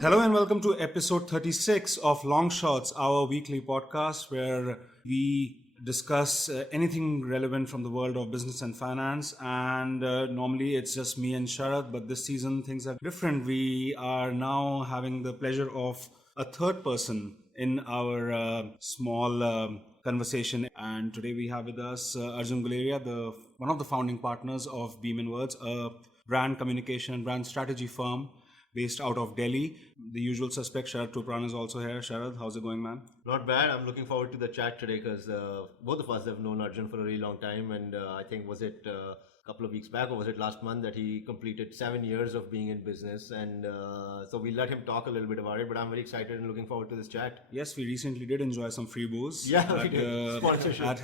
Hello and welcome to episode 36 of Long Shots, our weekly podcast where we discuss anything relevant from the world of business and finance. And normally it's just me and Sharad, but this season things are different. We are now having the pleasure of a third person in our small conversation. And today we have with us Arjun, one of the founding partners of Beam & Words, a brand communication and brand strategy firm based out of Delhi. The usual suspect, Sharad Tupran, is also here. Sharad, how's it going, man? Not bad. I'm looking forward to the chat today because both of us have known Arjun for a really long time. And I think, was it a couple of weeks back or was it last month that he completed 7 years of being in business? And so we'll let him talk a little bit about it. But I'm very excited and looking forward to this chat. Yes, we recently did enjoy some free booze. Yeah, we did. Sponsorship. At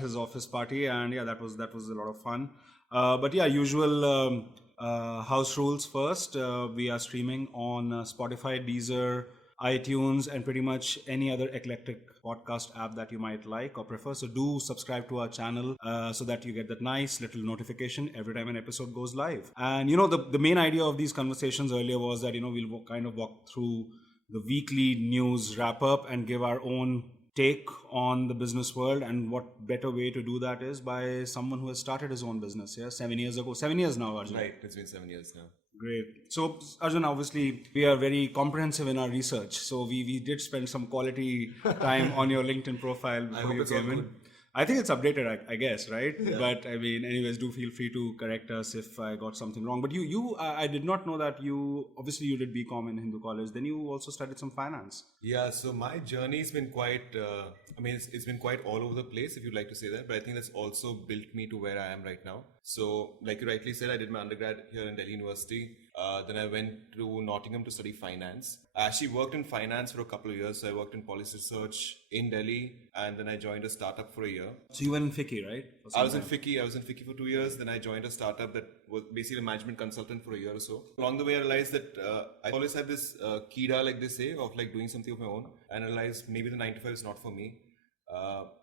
his office party. And yeah, that was a lot of fun. But yeah, usual house rules first. We are streaming on Spotify, Deezer, iTunes, and pretty much any other eclectic podcast app that you might like or prefer. So do subscribe to our channel so that you get that nice little notification every time an episode goes live. And the main idea of these conversations earlier was that we'll kind of walk through the weekly news wrap up and give our own take on the business world, and what better way to do that is by someone who has started his own business 7 years ago. 7 years now, Arjun. Right, it's been 7 years now. Great. So Arjun, obviously we are very comprehensive in our research, so we did spend some quality time on your LinkedIn profile before you came in. I think it's updated, I guess, right? Yeah. But I mean, anyways, do feel free to correct us if I got something wrong. But I did not know that you did BCom in Hindu College. Then you also studied some finance. Yeah, so my journey's been quite, it's been quite all over the place, if you'd like to say that. But I think that's also built me to where I am right now. So, like you rightly said, I did my undergrad here in Delhi University. Then I went to Nottingham to study finance. I actually worked in finance for a couple of years. So I worked in policy research in Delhi, and then I joined a startup for a year. So you were in FICCI, right? I was in FICCI for 2 years. Then I joined a startup that was basically a management consultant for a year or so. Along the way, I realized that I always had this kida, like they say, of like doing something of my own. And I realized maybe the 9 to 5 is not for me.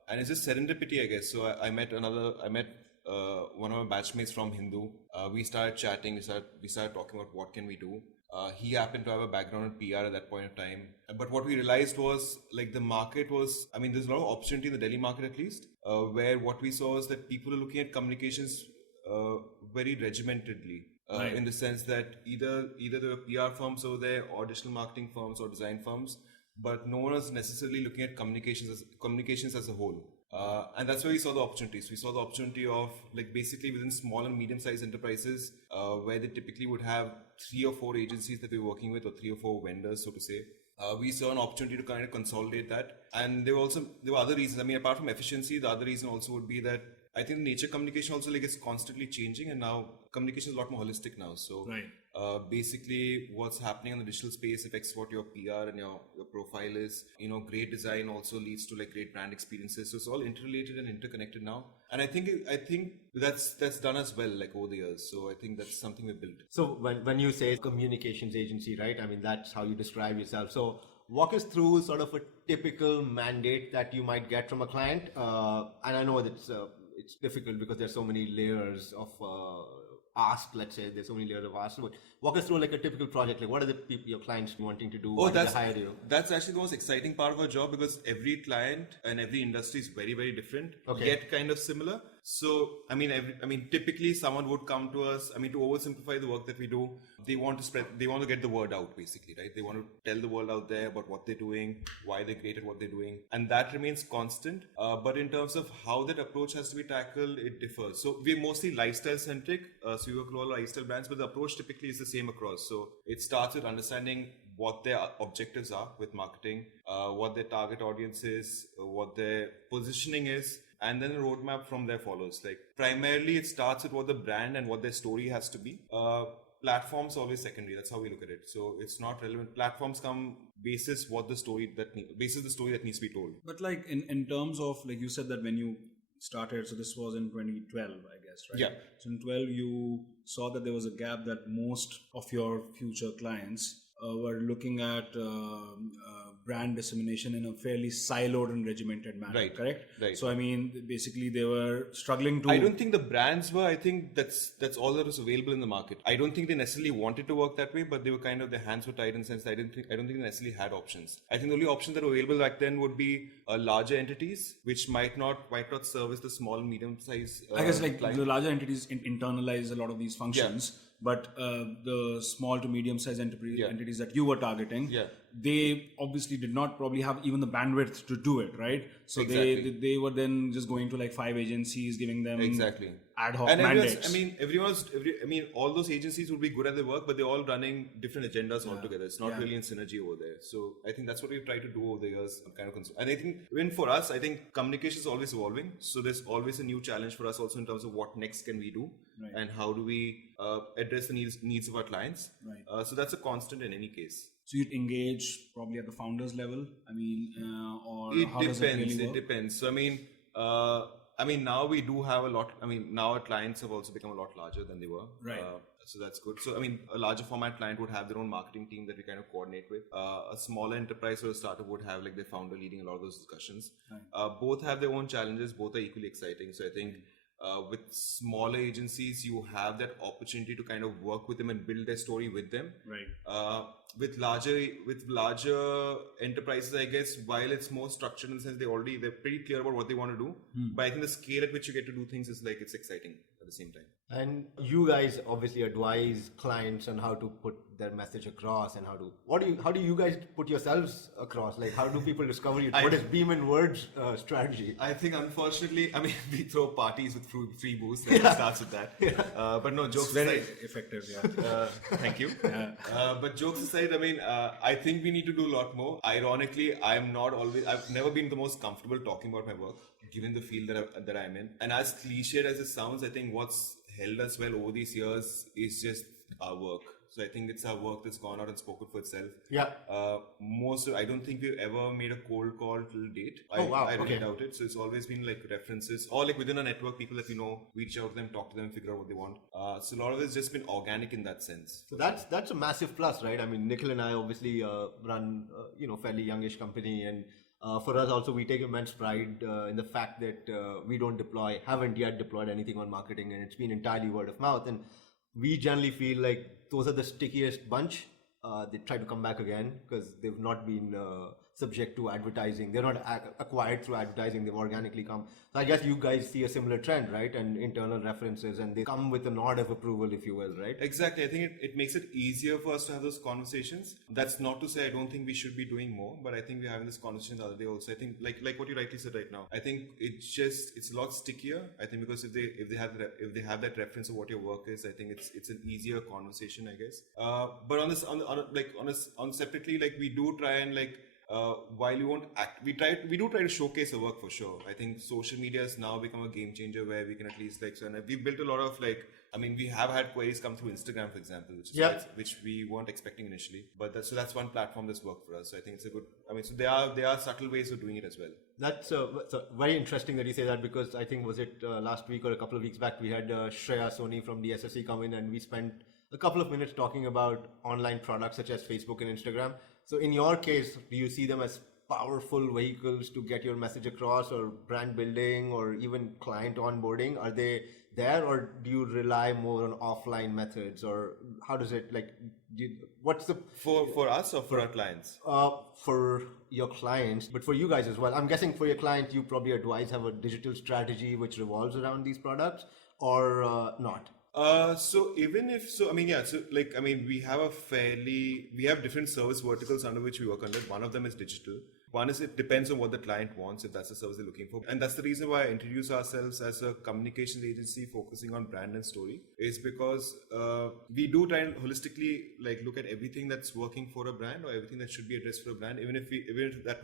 And it's just serendipity, I guess. So I met one of my batchmates from Hindu. We started chatting. We started talking about what can we do. He happened to have a background in PR at that point in time. But what we realized was like the market was, there's a lot of opportunity in the Delhi market at least, where what we saw is that people are looking at communications very regimentedly. Right. In the sense that either there were PR firms over there or digital marketing firms or design firms, but no one was necessarily looking at communications as a whole. And that's where we saw the opportunities. We saw the opportunity of like basically within small and medium-sized enterprises where they typically would have 3 or 4 agencies that we were working with or 3 or 4 vendors, so to say. We saw an opportunity to kind of consolidate that. And there were other reasons. Apart from efficiency, the other reason also would be that I think nature communication also like is constantly changing, and now communication is a lot more holistic now. So right. Basically what's happening in the digital space affects what your PR and your profile is. Great design also leads to like great brand experiences. So it's all interrelated and interconnected now. And I think that's done as well like over the years. So I think that's something we built. So when you say communications agency, right? That's how you describe yourself. So walk us through sort of a typical mandate that you might get from a client. And I know that it's difficult because there's so many layers of ask, let's say. There's so many layers of ask. But walk us through like a typical project. Like what are the people, your clients wanting to do? Why did they hire you? That's actually the most exciting part of our job because every client and every industry is very, very different, yet kind of similar. So, typically someone would come to us, to oversimplify the work that we do, they want to get the word out basically, right? They want to tell the world out there about what they're doing, why they're great at what they're doing. And that remains constant. But in terms of how that approach has to be tackled, it differs. So we're mostly lifestyle centric. So we work with all lifestyle brands, but the approach typically is the same across. So it starts with understanding what their objectives are with marketing, what their target audience is, what their positioning is, and then a roadmap from there follows. Like primarily it starts with what the brand and what their story has to be. Platforms always secondary. That's how we look at it. So it's not relevant. Platforms come basis the story that needs to be told. But like in terms of, like you said that when you started, so this was in 2012, I guess, right? Yeah. So in 12, you saw that there was a gap that most of your future clients were looking at brand dissemination in a fairly siloed and regimented manner, Right, correct? right. So I mean, basically they were struggling to... I don't think the brands were. I think that's all that was available in the market. I don't think they necessarily wanted to work that way, but they were kind of, their hands were tied in the sense that I don't think they necessarily had options. I think the only options that were available back then would be larger entities, which might not service the small and medium size. I guess like client. the larger entities internalize a lot of these functions, but the small to medium sized entities that you were targeting, they obviously did not probably have even the bandwidth to do it, right? So they were then just going to like 5 agencies, giving them ad hoc mandates. All those agencies would be good at their work, but they're all running different agendas altogether. It's not really in synergy over there. So I think that's what we've tried to do over the years. And I think even for us, I think communication is always evolving. So there's always a new challenge for us also in terms of what next can we do and how do we address the needs of our clients. So that's a constant in any case. So you'd engage probably at the founders level, or it how depends. does it really work? It depends. So now we do have a lot. Now our clients have also become a lot larger than they were. Right. So that's good. So a larger format client would have their own marketing team that we kind of coordinate with. A smaller enterprise or a startup would have like their founder leading a lot of those discussions. Right. Both have their own challenges. Both are equally exciting. So I think with smaller agencies, you have that opportunity to kind of work with them and build their story with them. Right. With larger enterprises, I guess, while it's more structured in the sense they're pretty clear about what they want to do. But I think the scale at which you get to do things is like, it's exciting at the same time. And you guys obviously advise clients on how to put their message across and how do you guys put yourselves across? Like, how do people discover you? What is Beam and Words strategy? I think unfortunately, we throw parties with free booze. That starts with that. But no, jokes aside, very effective. Yeah. Thank you. But jokes aside, I think we need to do a lot more. Ironically, I've never been the most comfortable talking about my work, given the field that I'm in. And as cliched as it sounds, I think what's held us well over these years is just our work. So I think it's our work that's gone out and spoken for itself. Yeah. I don't think we've ever made a cold call till date. I really doubt it. So it's always been like references or like within a network, people that we know, we reach out to them, talk to them, figure out what they want. So a lot of it's just been organic in that sense. So that's a massive plus, right? I mean, Nikhil and I obviously run fairly youngish company, and for us also we take immense pride in the fact that we haven't yet deployed anything on marketing, and it's been entirely word of mouth. And we generally feel like those are the stickiest bunch. They try to come back again because they've not been subject to advertising. They're not acquired through advertising. They've organically come. So I guess you guys see a similar trend, right? And internal references, and they come with a nod of approval, if you will, right? Exactly. I think it makes it easier for us to have those conversations. That's not to say I don't think we should be doing more, but I think we're having this conversation the other day also. I think like what you rightly said right now. I think it's a lot stickier. I think because if they have that reference of what your work is, I think it's an easier conversation, I guess. But on separately, like we do try and while we won't act, we do try to showcase our work for sure. I think social media has now become a game changer where we can at least and we've built a lot of we have had queries come through Instagram, for example, which we weren't expecting initially. But that's one platform that's worked for us. So I think it's a good. So there are subtle ways of doing it as well. That's very interesting that you say that, because I think was it last week or a couple of weeks back we had Shreya Soni from the SSE come in, and we spent a couple of minutes talking about online products such as Facebook and Instagram. So in your case, do you see them as powerful vehicles to get your message across, or brand building, or even client onboarding? Are they there, or do you rely more on offline methods, or how does it what's the... For us or for our clients? For your clients, but for you guys as well. I'm guessing for your clients, you probably have a digital strategy which revolves around these products, or not? We have different service verticals under which we work under. One of them is digital. One is it depends on what the client wants, if that's the service they're looking for. And that's the reason why I introduce ourselves as a communications agency focusing on brand and story, is because we do try and holistically look at everything that's working for a brand or everything that should be addressed for a brand, even if that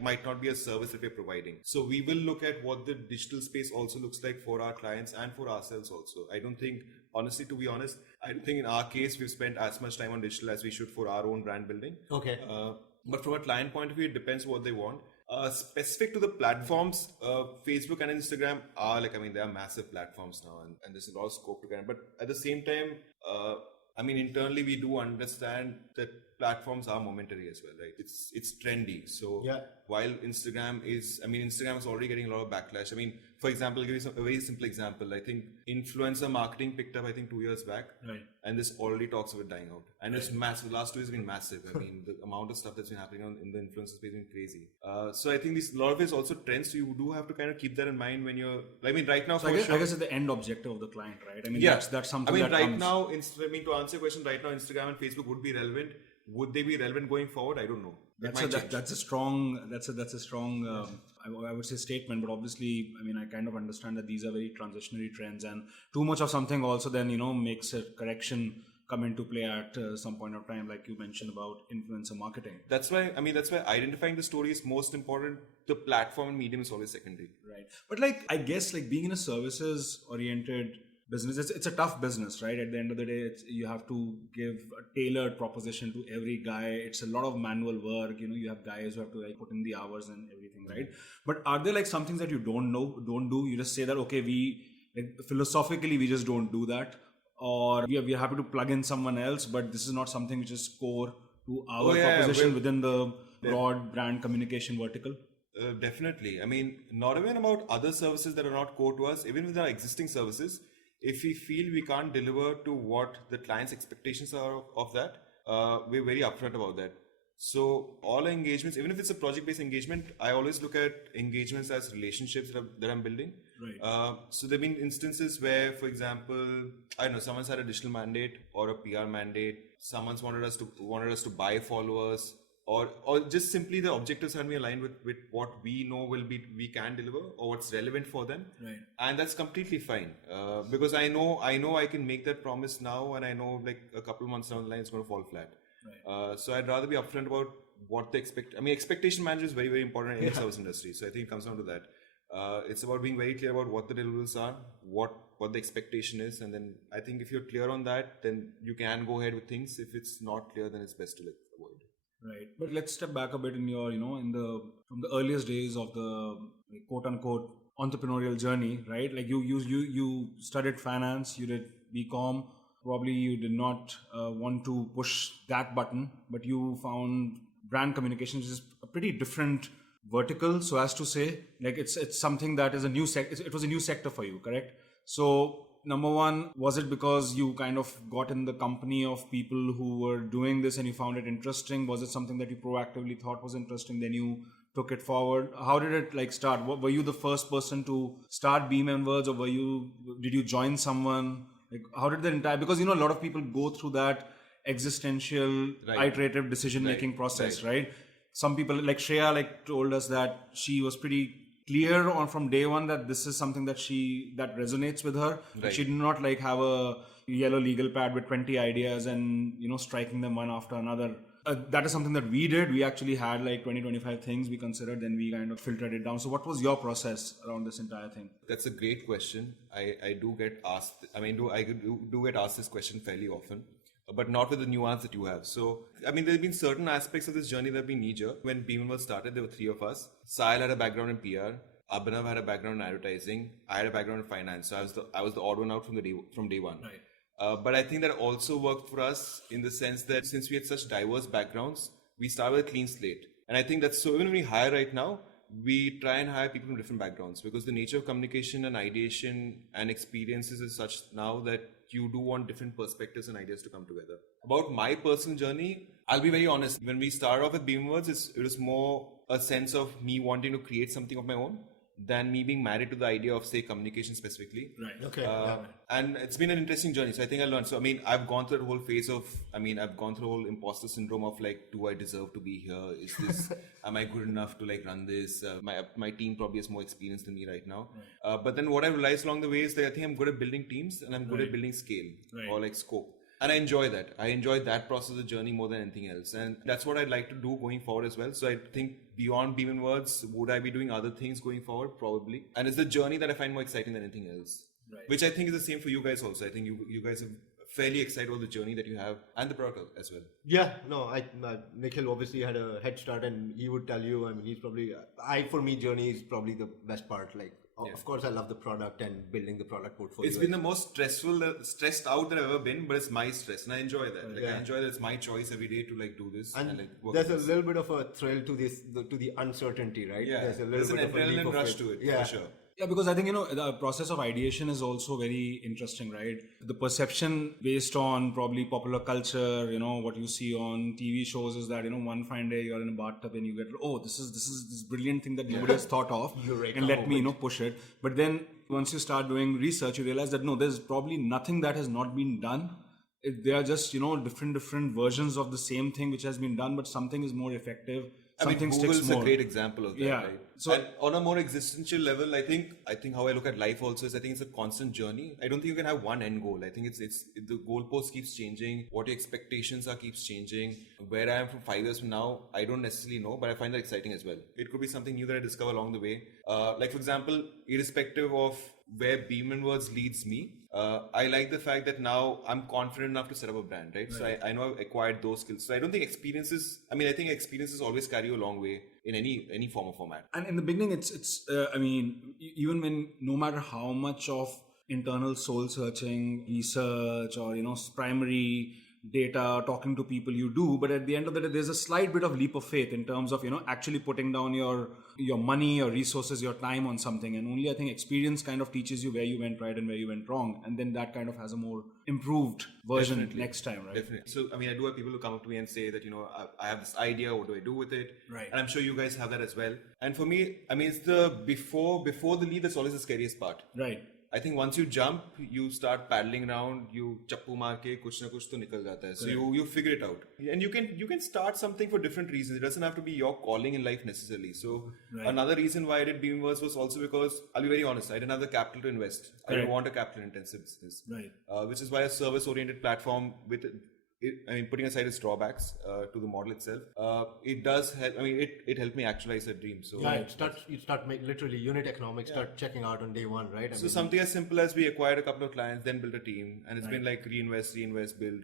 might not be a service that we're providing. So we will look at what the digital space also looks like for our clients and for ourselves also. I don't think in our case we've spent as much time on digital as we should for our own brand building. Okay. But from a client point of view, it depends what they want. Specific to the platforms, Facebook and Instagram are they are massive platforms now, and there's a lot of scope to get. But at the same time, I mean, internally we do understand that platforms are momentary as well, right? It's trendy. So while Instagram is already getting a lot of backlash. I mean, for example, I'll give you a very simple example. I think influencer marketing picked up, I think 2 years back. Right. And this already talks about dying out. And it's massive. The last 2 years have been massive. I mean, the amount of stuff that's been happening in the influencer space has been crazy. So I think a lot of it is also trends. So you do have to kind of keep that in mind when you're, I mean, right now, so I guess it's the end objective of the client, right? I mean, that's something I mean, that right comes. now, to answer your question, right now, Instagram and Facebook would be relevant. Would they be relevant going forward? I don't know. That's a strong I would say statement, but obviously, I mean, I kind of understand that these are very transitionary trends, and too much of something also then, makes a correction come into play at some point of time, like you mentioned about influencer marketing. That's why identifying the story is most important. The platform and medium is always secondary. Right. But I guess being in a services oriented business, it's a tough business, right? At the end of the day, you have to give a tailored proposition to every guy. It's a lot of manual work. You have guys who have to put in the hours and everything, right? But are there some things that you don't do? You just say that, okay, we philosophically we just don't do that, or we are happy to plug in someone else, but this is not something which is core to our proposition within the broad brand communication vertical. Definitely. I mean, not even about other services that are not core to us, even with our existing services. If we feel we can't deliver to what the client's expectations are of that, we're very upfront about that. So all engagements, even if it's a project-based engagement, I always look at engagements as relationships that I'm building. Right. So there have been instances where, for example, I don't know, someone's had a digital mandate or a PR mandate. Someone's wanted us to buy followers. Or just simply the objectives can be aligned with what we know we can deliver or what's relevant for them. Right. And that's completely fine. Because I know I can make that promise now, and I know a couple of months down the line it's going to fall flat. Right. So I'd rather be upfront about what they expect. I mean, expectation management is very, very important in any service industry. So I think it comes down to that. It's about being very clear about what the deliverables are, what the expectation is, and then I think if you're clear on that, then you can go ahead with things. If it's not clear, then it's best to avoid. Right. But let's step back a bit in your, from the earliest days of the quote unquote entrepreneurial journey, right? You studied finance, you did BCom, probably you did not want to push that button, but you found brand communications, which is a pretty different vertical, so as to say, it's something that is a new it was a new sector for you, correct? So number one, was it because you kind of got in the company of people who were doing this and you found it interesting? Was it something that you proactively thought was interesting, then you took it forward? How did it start? Were you the first person to start Beam and Words, or did you join someone? How did the entire, because a lot of people go through that existential iterative decision making process, right? Some people like Shreya told us that she was pretty clear on from day one that this is something that resonates with her. Right. She did not have a yellow legal pad with 20 ideas and striking them one after another. That is something that we did. We actually had 20-25 things we considered, then we kind of filtered it down. So what was your process around this entire thing? That's a great question. I do get asked, I do get asked this question fairly often, but not with the nuance that you have. So, there have been certain aspects of this journey that have been knee-jerk. When Beam was started, there were 3 of us. Sahil had a background in PR. Abhinav had a background in advertising. I had a background in finance. So I was the odd one out from day one. Right. But I think that also worked for us in the sense that since we had such diverse backgrounds, we started with a clean slate. And I think that's so, even when we hire right now, we try and hire people from different backgrounds, because the nature of communication and ideation and experiences is such now that you do want different perspectives and ideas to come together. About my personal journey, I'll be very honest. When we started off with Beamwords, it was more a sense of me wanting to create something of my own than me being married to the idea of, say, communication specifically. Right. Okay. And it's been an interesting journey. So I think I learned. So, I've gone through the whole phase of, I've gone through the whole imposter syndrome of do I deserve to be here? Is this, am I good enough to run this? My team probably has more experience than me right now. Right. But then what I realized along the way is that I think I'm good at building teams and I'm good at building scale or scope. And I enjoy that. I enjoy that process of the journey more than anything else. And that's what I'd like to do going forward as well. So I think beyond Beam and Words, would I be doing other things going forward? Probably. And it's the journey that I find more exciting than anything else. Right. Which I think is the same for you guys also. I think you guys are fairly excited about the journey that you have and the product as well. Yeah, no, Nikhil obviously had a head start, and he would tell you, he's probably, for me, journey is probably the best part. Of course, I love the product and building the product portfolio. It's been the most stressed out that I've ever been, but it's my stress, and I enjoy that. Like, I enjoy that it's my choice every day to like do this. And like, work there's on a this. little bit of a thrill to the uncertainty, right? Yeah, There's a there's little an bit of a leap adrenaline of rush faith. to it, Yeah. for sure. Yeah, because I think, the process of ideation is also very interesting, right? The perception based on probably popular culture, what you see on TV shows is that, one fine day you're in a bathtub and you get, oh, this is this brilliant thing that nobody has thought of Eureka and let me, moment. push it. But then once you start doing research, you realize that no, there's probably nothing that has not been done. They are just, different versions of the same thing which has been done, but something is more effective. Something sticks Google's more. a great example of that, Yeah. right? So- and on a more existential level, I think how I look at life also is I think it's a constant journey. I don't think you can have one end goal. I think it's the goalpost keeps changing. What your expectations are keeps changing. Where I am from 5 years from now, I don't necessarily know, but I find that exciting as well. It could be something new that I discover along the way. Like for example, irrespective of where Beam & Words leads me, I like the fact that now I'm confident enough to set up a brand, right? So I know I've acquired those skills. So I don't think experiences always carry you a long way in any form or format. And in the beginning, it's even when no matter how much of internal soul searching, research, or primary data, talking to people you do, but at the end of the day, there's a slight bit of leap of faith in terms of actually putting down your money, your resources, your time on something. And only I think experience kind of teaches you where you went right and where you went wrong, and then that kind of has a more improved version next time, right? Definitely. So I do have people who come up to me and say that I have this idea, what do I do with it? Right. And I'm sure you guys have that as well. And for me, it's the before the lead that's always the scariest part. Right. I think once you jump, you start paddling around, you chappu maar ke kuch na kuch to nikal jata hai. So you figure it out. And you can start something for different reasons. It doesn't have to be your calling in life necessarily. So another reason why I did Beamverse was also because, I'll be very honest, I didn't have the capital to invest. I didn't want a capital intensive business. Right. Which is why a service oriented platform with putting aside its drawbacks to the model itself, it does help. It helped me actualize that dream. So you start making literally unit economics, start checking out on day one, right? So something as simple as we acquired a couple of clients, then built a team, and it's been like reinvest, build,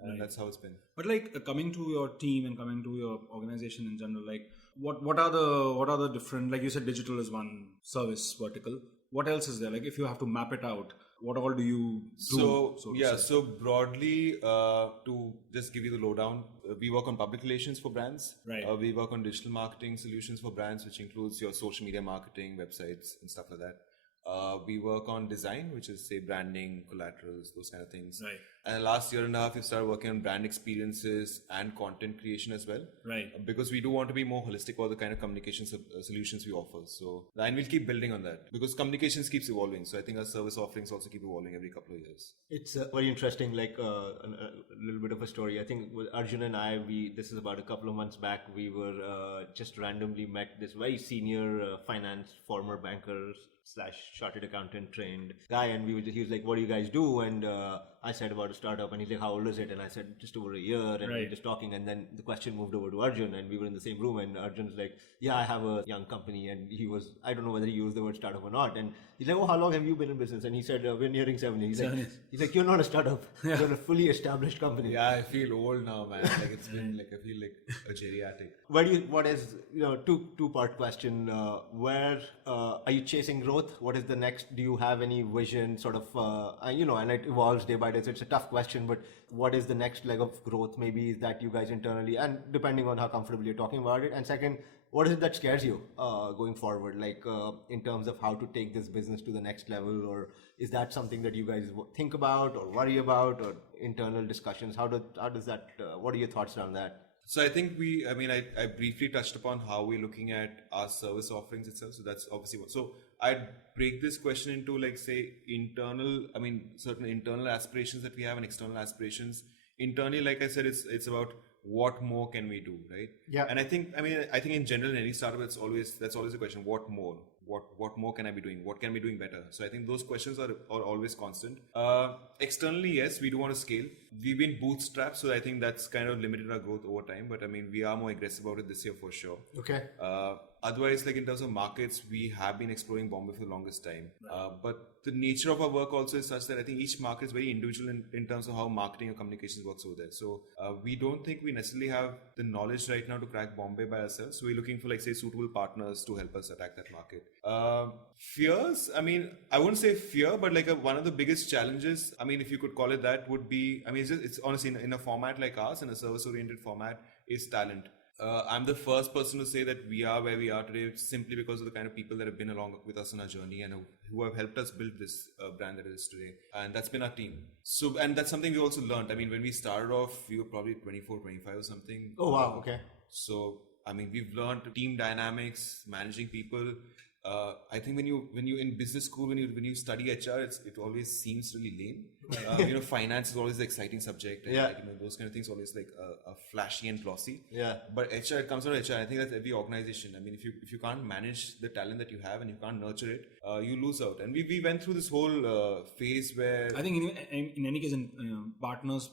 and that's how it's been. But like coming to your team and coming to your organization in general, like what are the different, like you said, digital is one service vertical. What else is there? Like if you have to map it out, what all do you do? So broadly, to just give you the lowdown, we work on public relations for brands. Right. We work on digital marketing solutions for brands, which includes your social media marketing, websites, and stuff like that. We work on design, which is say branding, collaterals, those kind of things. Right. And the last year and a half, we've started working on brand experiences and content creation as well. Right. Because we do want to be more holistic about the kind of communication solutions we offer. So, and we'll keep building on that because communications keeps evolving. So I think our service offerings also keep evolving every couple of years. It's very interesting, like a little bit of a story. I think with Arjun and I, this is about a couple of months back, we were just randomly met this very senior finance, former banker / chartered accountant trained guy, and he was like, what do you guys do? And I said about a startup, and he's like, how old is it? And I said, just over a year, and we were just talking, and then the question moved over to Arjun, and we were in the same room, and Arjun's like, yeah, I have a young company, and I don't know whether he used the word startup or not, and he's like, oh, how long have you been in business? And he said, we're nearing 7 years. He's like, you're not a startup, you're a fully established company. Yeah, I feel old now, man. Like it's been like, I feel like a geriatric. What is, two-part question, where are you chasing growth? What is the next? Do you have any vision sort of, and it evolves day by day, so it's a tough question, but what is the next leg of growth maybe that you guys internally, and depending on how comfortable you're talking about it, and second, what is it that scares you going forward, like in terms of how to take this business to the next level, or is that something that you guys think about or worry about, or internal discussions? How does that, what are your thoughts around that? So I think I briefly touched upon how we're looking at our service offerings itself. So that's obviously so I'd break this question into like say certain internal aspirations that we have and external aspirations. Internally, like I said, it's about what more can we do, right? Yeah. And I think in general in any startup, that's always a question. What more? What more can I be doing? What can I be doing better? So I think those questions are always constant. Externally, yes, we do want to scale. We've been bootstrapped, so I think that's kind of limited our growth over time. But we are more aggressive about it this year for sure. Okay. Otherwise, like in terms of markets, we have been exploring Bombay for the longest time. But the nature of our work also is such that I think each market is very individual in terms of how marketing or communications works over there. So we don't think we necessarily have the knowledge right now to crack Bombay by ourselves. So we're looking for, like, say, suitable partners to help us attack that market. Fears, I mean, I wouldn't say fear, but like one of the biggest challenges, I mean, if you could call it that, would be, I mean, it's honestly in a format like ours, in a service-oriented format, is talent. I'm the first person to say that we are where we are today simply because of the kind of people that have been along with us on our journey and who have helped us build this brand that it is today. And that's been our team. So, and that's something we also learned. I mean, when we started off, we were probably 24, 25 or something. Oh, wow. Okay. So, I mean, we've learned team dynamics, managing people. I think when you in business school, when you study HR, it always seems really lame. Finance is always the exciting subject. And like, those kind of things always like flashy and glossy. Yeah. But HR, it comes out of HR. I think that's every organization. I mean, if you can't manage the talent that you have and you can't nurture it, you lose out. And we went through this whole phase where I think in any case, partners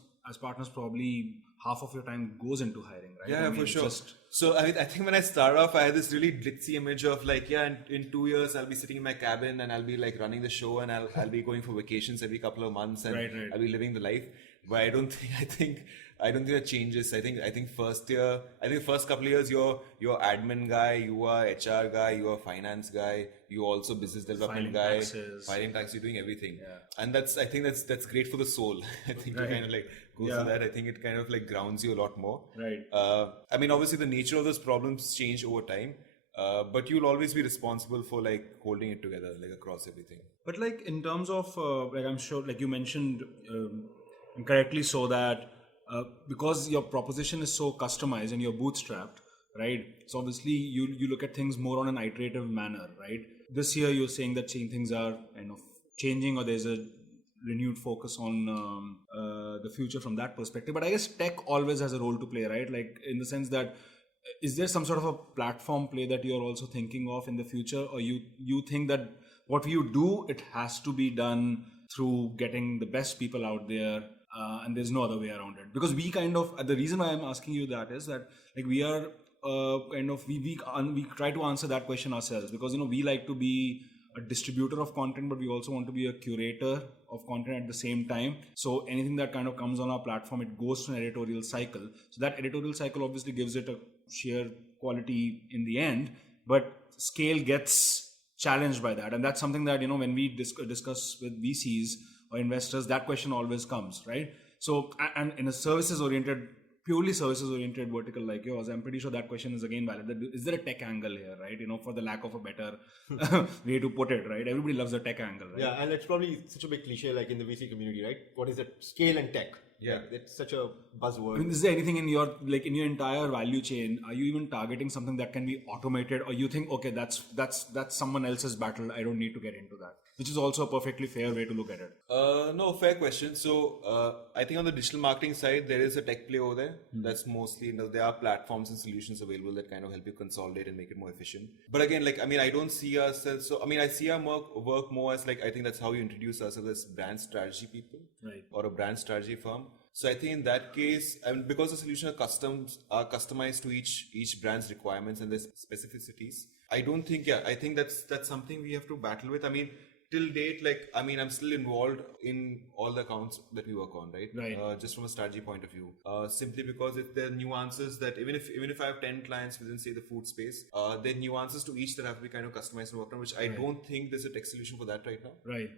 probably half of your time goes into hiring, right? Yeah, for sure. So I think when I started off, I had this really glitzy image of like, in 2 years I'll be sitting in my cabin and I'll be like running the show and I'll be going for vacations every couple of months and I'll be living the life. But I don't think that changes. I think first couple of years you're admin guy, you are HR guy, you are finance guy, you also business development guy, filing taxes, you're doing everything. Yeah. And I think that's great for the soul. I think you kind of like go through that. I think it kind of like grounds you a lot more. Right. I mean, obviously the nature of those problems change over time. But you'll always be responsible for like holding it together, like across everything. But like in terms of like I'm sure, like you mentioned correctly, so that because your proposition is so customized and you're bootstrapped, right? So obviously you look at things more on an iterative manner, right? This year you're saying that things are kind of changing, or there's a renewed focus on the future from that perspective. But I guess tech always has a role to play, right? Like in the sense that, is there some sort of a platform play that you're also thinking of in the future, or you think that what you do, it has to be done through getting the best people out there, and there's no other way around it? Because we kind of, the reason why I'm asking you that is that like we are we try to answer that question ourselves, because we like to be a distributor of content, but we also want to be a curator of content at the same time. So anything that kind of comes on our platform, it goes through an editorial cycle. So that editorial cycle obviously gives it a sheer quality in the end, but scale gets challenged by that. And that's something that, when we discuss with VCs or investors, that question always comes, right? So, and in a purely services-oriented vertical like yours, I'm pretty sure that question is again valid. Is there a tech angle here, right? For the lack of a better way to put it, right? Everybody loves a tech angle, right? Yeah, and it's probably such a big cliche, like in the VC community, right? What is it? Scale and tech. Yeah, like, it's such a buzzword. I mean, is there anything in your entire value chain? Are you even targeting something that can be automated, or you think, okay, that's someone else's battle, I don't need to get into that? Which is also a perfectly fair way to look at it. No, fair question. So I think on the digital marketing side, there is a tech play over there. That's mostly, there are platforms and solutions available that kind of help you consolidate and make it more efficient. But again, like, I mean, I don't see ourselves, so I mean, I see our work more as like, I think that's how you introduce ourselves as brand strategy people, right? Or a brand strategy firm. So I think in that case, I mean, because the solution are customized to each brand's requirements and their specificities, I think that's something we have to battle with. I mean, till date, like, I mean, I'm still involved in all the accounts that we work on, right? Right. Just from a strategy point of view, simply because there are nuances that even if I have 10 clients within, say, the food space, there are nuances to each that have to be kind of customized and worked on, which I don't think there's a tech solution for that right now. Right.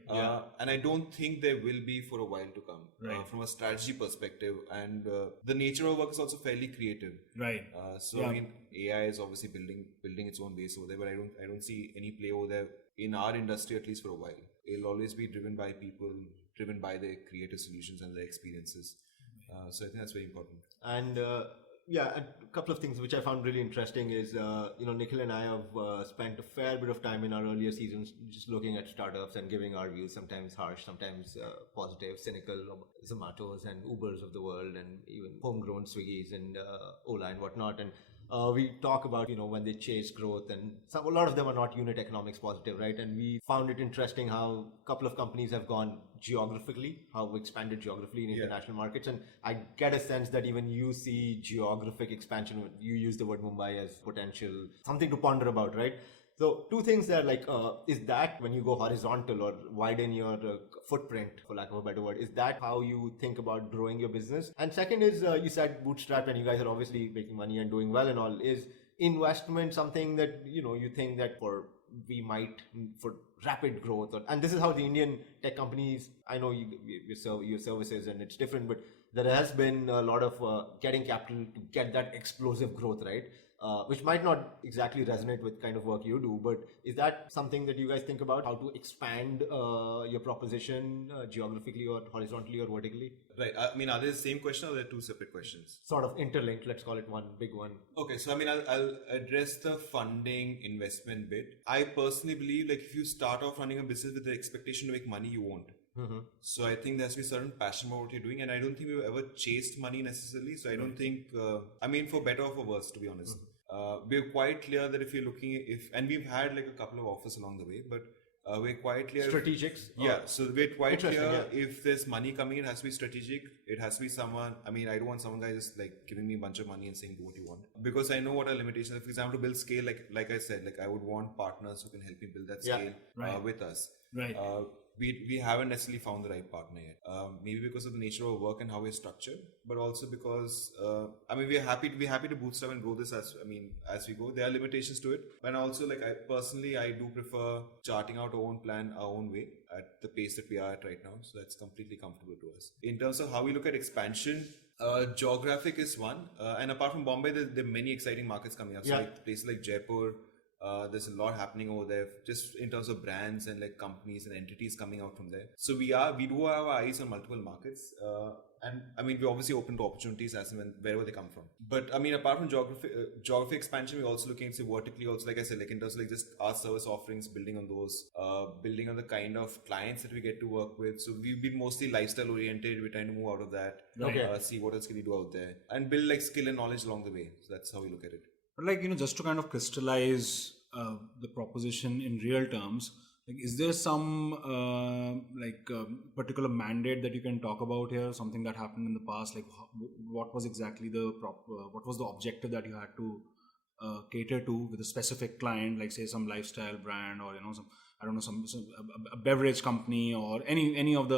And I don't think there will be for a while to come, from a strategy perspective. And the nature of work is also fairly creative. Right. I mean, AI is obviously building its own base over there, but I don't see any play over there in our industry, at least for a while. It'll always be driven by people, driven by their creative solutions and their experiences. So I think that's very important. And a couple of things which I found really interesting is, Nikhil and I have spent a fair bit of time in our earlier seasons just looking at startups and giving our views, sometimes harsh, sometimes positive, cynical, Zomatos and Ubers of the world, and even homegrown Swiggies and Ola and whatnot. And we talk about, when they chase growth, and a lot of them are not unit economics positive, right? And we found it interesting how a couple of companies have gone geographically, how expanded geographically in international markets. And I get a sense that even you see geographic expansion, you use the word Mumbai as potential, something to ponder about, right? So two things there, is that when you go horizontal or widen your footprint, for lack of a better word, is that how you think about growing your business? And second is, you said bootstrap, and you guys are obviously making money and doing well and all. Is investment something that, you think that for rapid growth? And this is how the Indian tech companies, I know you serve your services and it's different, but there has been a lot of getting capital to get that explosive growth, right? Which might not exactly resonate with kind of work you do, but is that something that you guys think about, how to expand your proposition geographically or horizontally or vertically? Right. I mean, are they the same question or are they two separate questions? Sort of interlinked, let's call it one big one. Okay, so I mean, I'll address the funding investment bit. I personally believe if you start off running a business with the expectation to make money, you won't. Mm-hmm. So I think there has to be a certain passion about what you're doing, and I don't think we've ever chased money necessarily. So I don't think, for better or for worse, to be honest. We're quite clear that if you're looking, and we've had a couple of offers along the way, but we're quite clear. Strategics? Yeah, so we're quite clear if there's money coming, it has to be strategic. It has to be someone, I don't want some guy just giving me a bunch of money and saying do what you want. Because I know what our limitations are. For example, to build scale, like I said, I would want partners who can help me build that scale with us. Right. We haven't necessarily found the right partner yet. Maybe because of the nature of our work and how we're structured, but also because we're happy to bootstrap and grow this as we go. There are limitations to it, and also I do prefer charting out our own plan, our own way at the pace that we are at right now. So that's completely comfortable to us. In terms of how we look at expansion, geographic is one, and apart from Bombay, there are many exciting markets coming up. So places like Jaipur. There's a lot happening over there, just in terms of brands and companies and entities coming out from there. So we do have our eyes on multiple markets, and we're obviously open to opportunities as and when wherever they come from. But apart from geography expansion, we're also looking at vertically. Also, like I said, in terms of just our service offerings, building on those, building on the kind of clients that we get to work with. So we've been mostly lifestyle oriented. We're trying to move out of that. See what else can we do out there, and build skill and knowledge along the way. So that's how we look at it. But just to kind of crystallize the proposition in real terms, is there some particular mandate that you can talk about here? Something that happened in the past, what was exactly what was the objective that you had to cater to with a specific client, say some lifestyle brand or a beverage company or any of the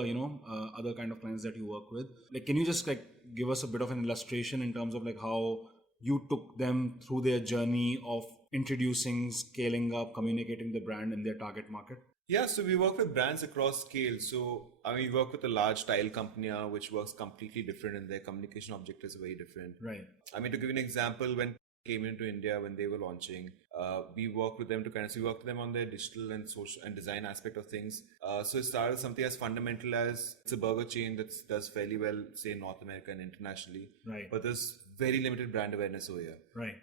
other kind of clients that you work with? Can you just give us a bit of an illustration in terms of how you took them through their journey of introducing, scaling up, communicating the brand in their target market? Yeah, so we work with brands across scale. So we work with a large tile company which works completely different, and their communication objectives are very different. Right. To give you an example, when came into India, when they were launching, we worked with them we worked with them on their digital and social and design aspect of things. So it started something as fundamental as it's a burger chain that does fairly well, say in North America and internationally. Right. But there's very limited brand awareness over here. Right.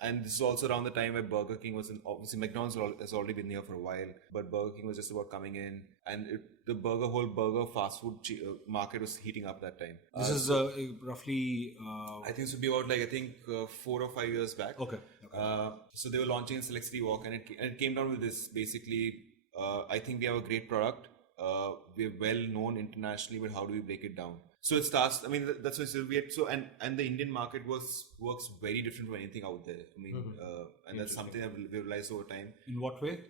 And this is also around the time where Burger King obviously McDonald's has already been here for a while, but Burger King was just about coming in, and the whole burger fast food market was heating up that time. This is roughly... I think this would be about 4 or 5 years back. Okay. So they were launching in Select City Walk, and it came down with this. Basically, I think we have a great product. We're well known internationally, but how do we break it down? So it starts. That's why weird. So and the Indian market works very different from anything out there. And that's something that we've realized over time. In what way?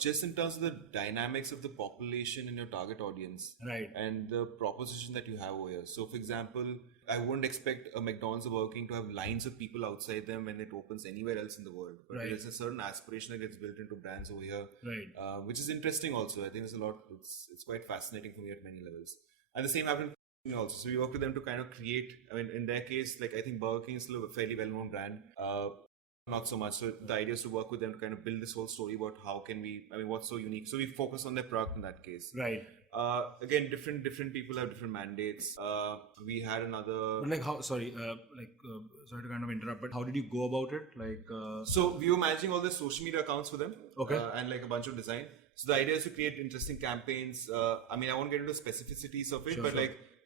Just in terms of the dynamics of the population and your target audience, right? And the proposition that you have over here. So, for example, I wouldn't expect a McDonald's or Burger King to have lines of people outside them when it opens anywhere else in the world. But there's a certain aspiration that gets built into brands over here, right? Which is interesting. Also, I think there's a lot. It's quite fascinating for me at many levels. And the same happened also. So we work with them to kind of create. In their case, I think Burger King is still a fairly well-known brand. Not so much. So the idea is to work with them to kind of build this whole story about how can we, what's so unique. So we focus on their product in that case. Right. Again, different people have different mandates. We had another... But sorry to kind of interrupt, but how did you go about it? So we were managing all the social media accounts for them. Okay. And a bunch of design. So the idea is to create interesting campaigns. I won't get into specificities of it, but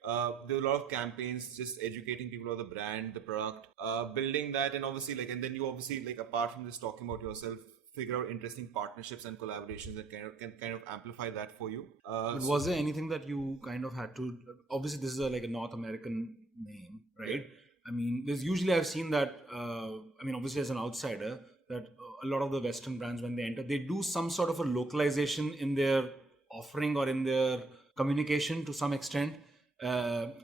there were a lot of campaigns just educating people about the brand, the product, building that, and obviously like, and then you obviously like, apart from just talking about yourself, figure out interesting partnerships and collaborations that can kind of amplify that for you. But was there anything that you kind of had to? Obviously, this is like a North American name, right? I mean, there's usually I've seen that. I mean, obviously, as an outsider, that a lot of the Western brands, when they enter, they do some sort of a localization in their offering or in their communication to some extent.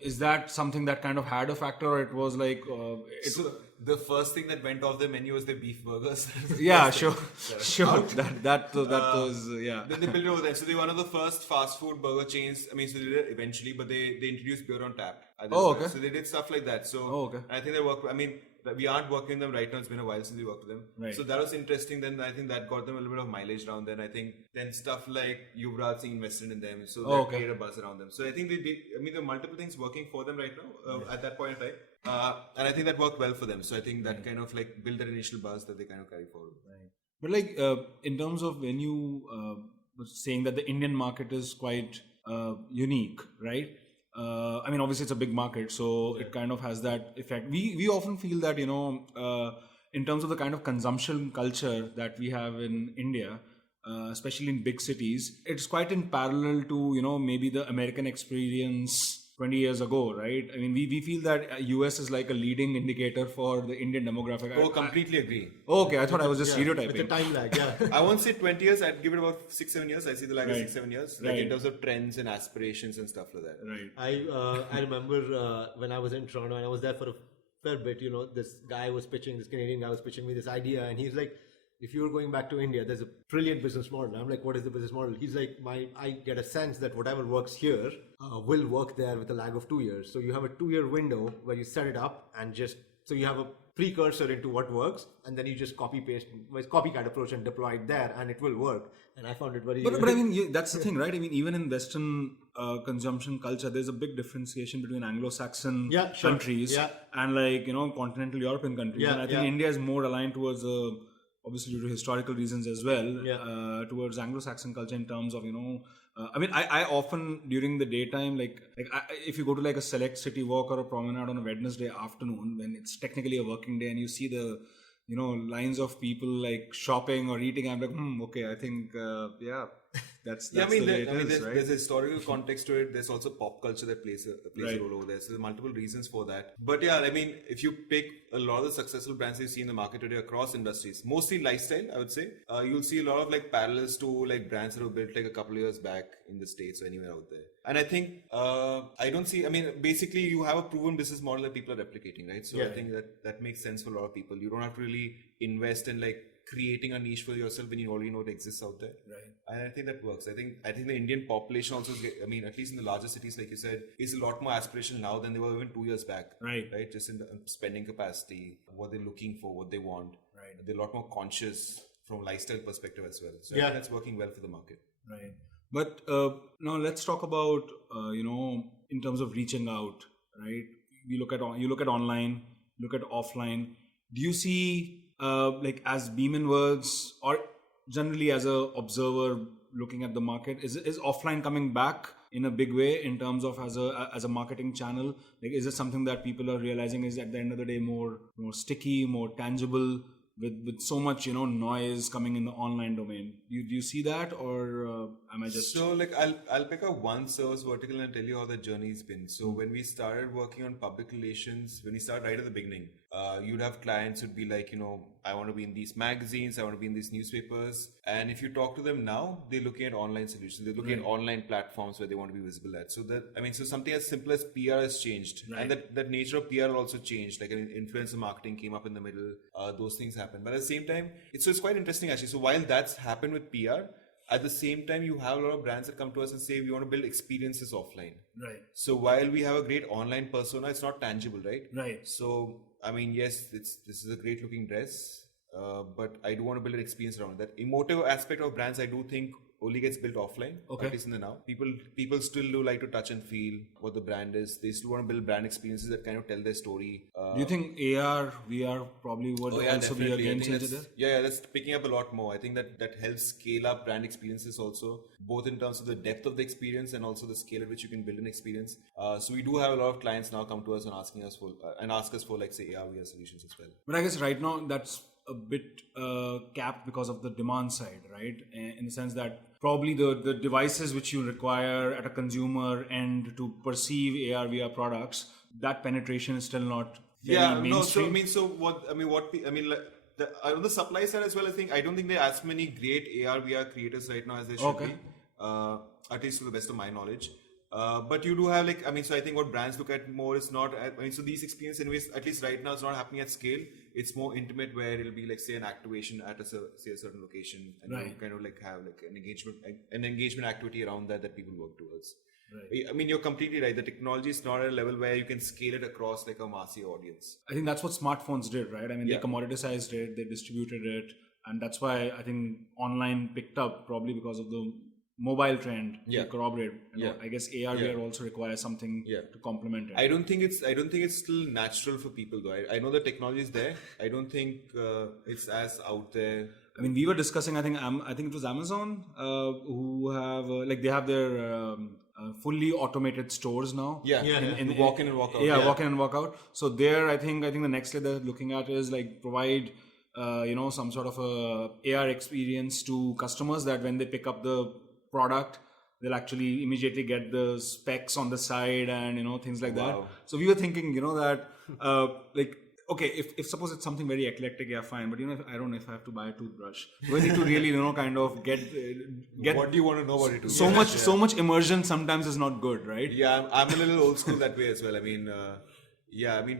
Is that something that kind of had a factor, or it was like so the first thing that went off the menu was the beef burgers. Yeah, sure. That was yeah. Then they built it over there. So they're one of the first fast food burger chains. I mean, so they did it eventually, but they introduced beer on tap. Oh, okay. So they did stuff like that. So okay. I think they work. I mean, we aren't working with them right now. It's been a while since we worked with them. Right. So that was interesting. Then I think that got them a little bit of mileage around. Then I think then stuff like humoured invested in them, so that created a buzz around them. So I think they did. I mean, there are multiple things working for them right now at that point in time, and I think that worked well for them. So I think that kind of like built that initial buzz that they kind of carry forward. Right. But like in terms of when you were saying that the Indian market is quite unique, right? I mean, obviously it's a big market, so it kind of has that effect. We often feel that, in terms of the kind of consumption culture that we have in India, especially in big cities, it's quite in parallel to, maybe the American experience 20 years ago, right? I mean, we feel that US is like a leading indicator for the Indian demographic. Oh, completely agree. Okay, I thought I was just stereotyping. With the time lag, yeah. I won't say 20 years, I'd give it about 6-7 years. I see the lag of 6-7 years, like Right. in terms of trends and aspirations and stuff like that. Right. I remember when I was in Toronto and I was there for a fair bit, this Canadian guy was pitching me this idea, and he's like, if you were going back to India, there's a brilliant business model. I'm like, what is the business model? He's like, I get a sense that whatever works here will work there with a lag of 2 years. So you have a 2-year window where you set it up and so you have a precursor into what works, and then you just copycat approach and deploy it there, and it will work. And I found it very. But I mean, that's the thing, right? I mean, even in Western consumption culture, there's a big differentiation between Anglo-Saxon countries and like continental European countries. And I think India is more aligned towards obviously due to historical reasons as well, towards Anglo-Saxon culture in terms of, I mean, I often during the daytime, if you go to like a select city walk or a promenade on a Wednesday afternoon, when it's technically a working day and you see the, lines of people like shopping or eating, I'm like, okay, I think, that's the way it is, right? There's a historical context to it. There's also pop culture that plays a role over there. So there's multiple reasons for that. But yeah, I mean, if you pick a lot of the successful brands you see in the market today across industries, mostly lifestyle, I would say, you'll see a lot of like parallels to like brands that were built like a couple of years back in the States or anywhere out there. And I think, basically you have a proven business model that people are replicating, right? So I think that makes sense for a lot of people. You don't have to really invest in like creating a niche for yourself when you already know it exists out there. Right. And I think that works. I think the Indian population also, at least in the larger cities, like you said, is a lot more aspirational now than they were even 2 years back. Right. Right. Just in the spending capacity, what they're looking for, what they want. Right. They're a lot more conscious from a lifestyle perspective as well. So I think that's working well for the market. Right. But now let's talk about, in terms of reaching out, right? You look at online, look at offline. Do you see, as Beeman words or generally as a observer looking at the market, is offline coming back in a big way in terms of as a marketing channel? Like, is it something that people are realizing is at the end of the day more sticky, more tangible? With so much noise coming in the online domain, do you see that, or am I just so like I'll pick up one service vertical and tell you how the journey's been. So when we started working on public relations, when we started right at the beginning, you'd have clients who'd be like, I want to be in these magazines, I want to be in these newspapers, and if you talk to them now, they're looking at online solutions, they're looking at online platforms where they want to be visible at. So so something as simple as PR has changed, and that nature of PR also changed. Like influencer marketing came up in the middle, those things happened. But at the same time, it's quite interesting actually. So while that's happened with PR, at the same time, you have a lot of brands that come to us and say, we want to build experiences offline. Right. So while we have a great online persona, it's not tangible, right? Right. So, I mean, yes, this is a great looking dress, but I do want to build an experience around it. That emotive aspect of brands, I do think only gets built offline. Okay. At least in the now. People still do like to touch and feel what the brand is. They still want to build brand experiences that kind of tell their story. Do you think AR, VR probably would also be a definitely. game I think changer there? yeah, that's picking up a lot more. I think that helps scale up brand experiences also, both in terms of the depth of the experience and also the scale at which you can build an experience. So we do have a lot of clients now come to us and ask us for like say AR VR solutions as well. But I guess right now that's a bit capped because of the demand side, right? In the sense that probably the devices which you require at a consumer end to perceive AR VR products, that penetration is still not very mainstream. On the supply side as well, I don't think there are as many great AR VR creators right now as there should be, at least to the best of my knowledge. But you do have so I think what brands look at more is not, so these experiences anyways, at least right now it's not happening at scale. It's more intimate where it'll be like say an activation at a certain location and you kind of like have like an engagement activity around that people work towards. Right. I mean, you're completely right. The technology is not at a level where you can scale it across like a massive audience. I think that's what smartphones did, right? I mean, they commoditized it, they distributed it, and that's why I think online picked up probably because of the mobile trend to corroborate. I guess AR VR also requires something to complement it. I don't think it's still natural for people though. I know the technology is there. I don't think it's as out there. I mean, we were discussing. I think it was Amazon who have they have their fully automated stores now. In walk in and walk out. Walk in and walk out. So there, I think the next thing they're looking at is like provide some sort of a AR experience to customers that when they pick up the product, they'll actually immediately get the specs on the side and things like that. So we were thinking that okay, if suppose it's something very eclectic, fine, but I don't know if I have to buy a toothbrush, do I need to really kind of get what do you want to know about it? So much immersion sometimes is not good, right? I'm a little old school that way as well. I mean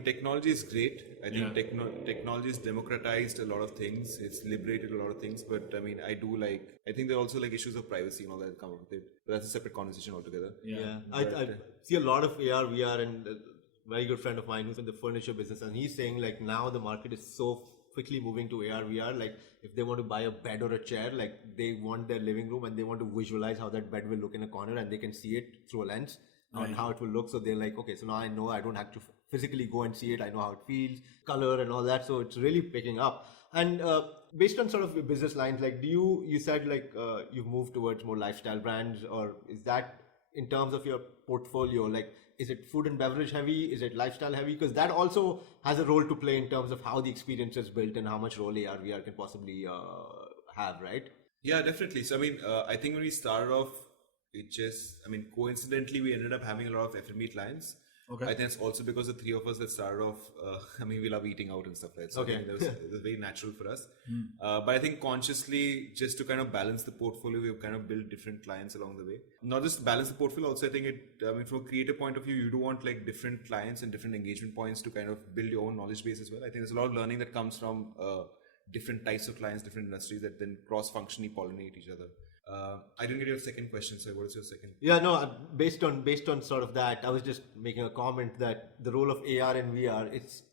technology is great. I think technology has democratized a lot of things. It's liberated a lot of things. But I mean, I think there are also like issues of privacy and all that come up with it. But that's a separate conversation altogether. I see a lot of AR, VR, and a very good friend of mine who's in the furniture business, and he's saying like now the market is so quickly moving to AR, VR. Like if they want to buy a bed or a chair, like they want their living room and they want to visualize how that bed will look in a corner, and they can see it through a lens and how it will look. So they're like, okay, so now I know I don't have to physically go and see it. I know how it feels, color and all that. So it's really picking up. And based on sort of your business lines, like you said like you've moved towards more lifestyle brands, or is that in terms of your portfolio, like is it food and beverage heavy? Is it lifestyle heavy? Because that also has a role to play in terms of how the experience is built and how much role AR, VR can possibly have, right? Yeah, definitely. So I mean, I think when we started off, coincidentally, we ended up having a lot of F&B clients. Okay. I think it's also because the three of us that started off, we love eating out and stuff like that. So I think it was very natural for us. But I think consciously, just to kind of balance the portfolio, we've kind of built different clients along the way. Not just balance the portfolio, also I think from a creative point of view, you do want like different clients and different engagement points to kind of build your own knowledge base as well. I think there's a lot of learning that comes from different types of clients, different industries that then cross-functionally pollinate each other. I didn't get your second question, so what is your second? Yeah, no, based on sort of that, I was just making a comment that the role of AR and VR, it's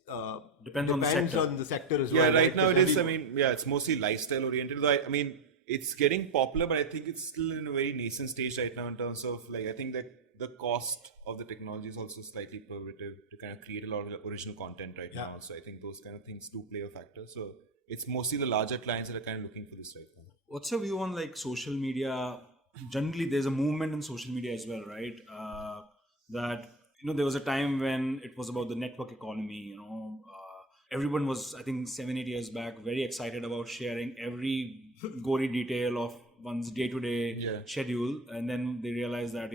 depends on the sector as well. Yeah, right now it is, it's mostly lifestyle oriented. Though it's getting popular, but I think it's still in a very nascent stage right now in terms of I think that the cost of the technology is also slightly prohibitive to kind of create a lot of original content right now. So I think those kind of things do play a factor. So it's mostly the larger clients that are kind of looking for this right now. What's your view on social media? Generally, there's a movement in social media as well, right? That there was a time when it was about the network economy. Everyone was, I think, 7-8 years back, very excited about sharing every gory detail of one's day-to-day schedule, and then they realized that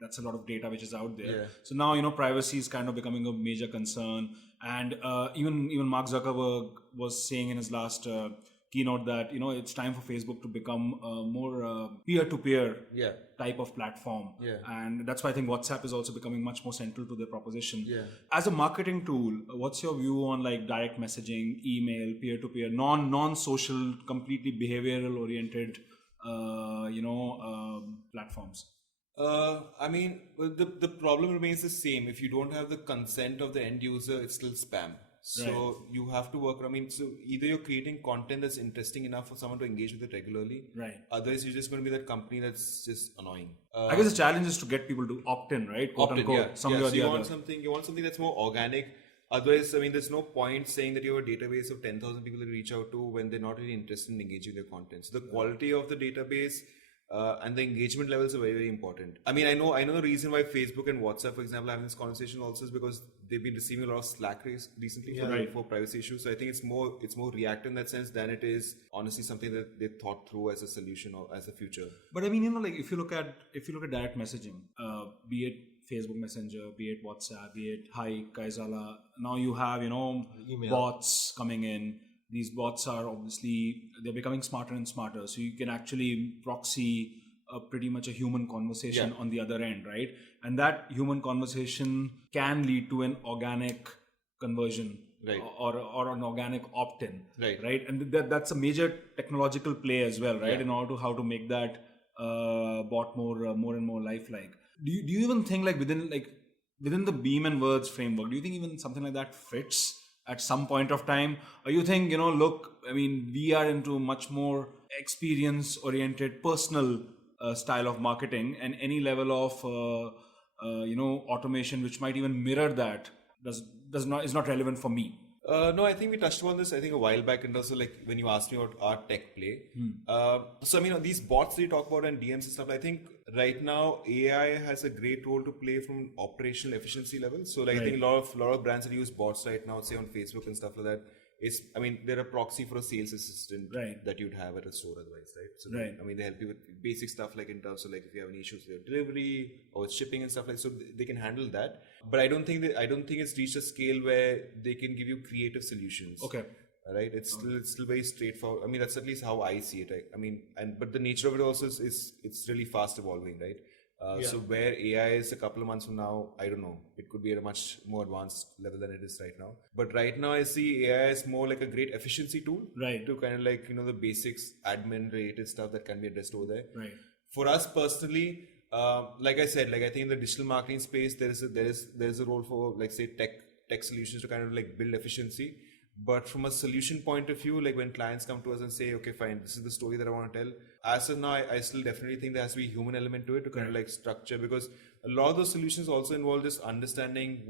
that's a lot of data which is out there. So now privacy is kind of becoming a major concern, and even Mark Zuckerberg was saying in his last keynote that it's time for Facebook to become a more peer-to-peer type of platform, and that's why I think WhatsApp is also becoming much more central to the proposition. As a marketing tool, what's your view on direct messaging, email, peer-to-peer, non-social, completely behavioral oriented platforms? The problem remains the same. If you don't have the consent of the end user, it's still spam. So you have to work. I mean, so either you're creating content that's interesting enough for someone to engage with it regularly. Right. Otherwise, you're just going to be that company that's just annoying. I guess the challenge is to get people to opt in, right? Quote Opt-in, unquote. yeah. Some Yeah, way or so the you other. want something that's more organic. Otherwise, I mean, there's no point saying that you have a database of 10,000 people to reach out to when they're not really interested in engaging with your content. So the quality of the database and the engagement levels are very, very important. I mean, I know the reason why Facebook and WhatsApp, for example, are having this conversation also is because they've been receiving a lot of slack recently for privacy issues. So I think it's more reactive in that sense than it is honestly something that they thought through as a solution or as a future. But I mean, like if you look at direct messaging, be it Facebook Messenger, be it WhatsApp, be it Hi, Kaizala, now you have Email. bots coming in. These bots are obviously they're becoming smarter and smarter, so you can actually proxy pretty much a human conversation on the other end, right? And that human conversation can lead to an organic conversion, right, or an organic opt-in, right? And that's a major technological play as well, right? In order to how to make that bot more and more lifelike. Do you even think like within the Beam and Words framework, do you think even something like that fits at some point of time? Or you think, look, I mean, we are into much more experience-oriented, personal style of marketing, and any level of, automation which might even mirror that is not relevant for me. No, I think we touched upon this, I think, a while back, and also like when you asked me about our tech play. So, I mean, these bots that you talk about and DMs and stuff, I think right now AI has a great role to play from operational efficiency level. So, like, I think a lot of brands that use bots right now, say on Facebook and stuff like that, they're a proxy for a sales assistant that you'd have at a store otherwise, right? So, they help you with basic stuff like in terms of like if you have any issues with your delivery or with shipping and stuff like so they can handle that. But I don't think it's reached a scale where they can give you creative solutions. Okay. Right? It's still very straightforward. I mean, that's at least how I see it. But the nature of it also is it's really fast evolving, right? So where AI is a couple of months from now, I don't know. It could be at a much more advanced level than it is right now. But right now, I see AI as more like a great efficiency tool, right? To kind of like the basics, admin-related stuff that can be addressed over there. Right. For us personally, like I said, like I think in the digital marketing space, there's a role for like say tech solutions to kind of like build efficiency. But from a solution point of view, like when clients come to us and say, okay, fine, this is the story that I want to tell. As of now, I still definitely think there has to be a human element to it to kind of like structure, because a lot of those solutions also involve just understanding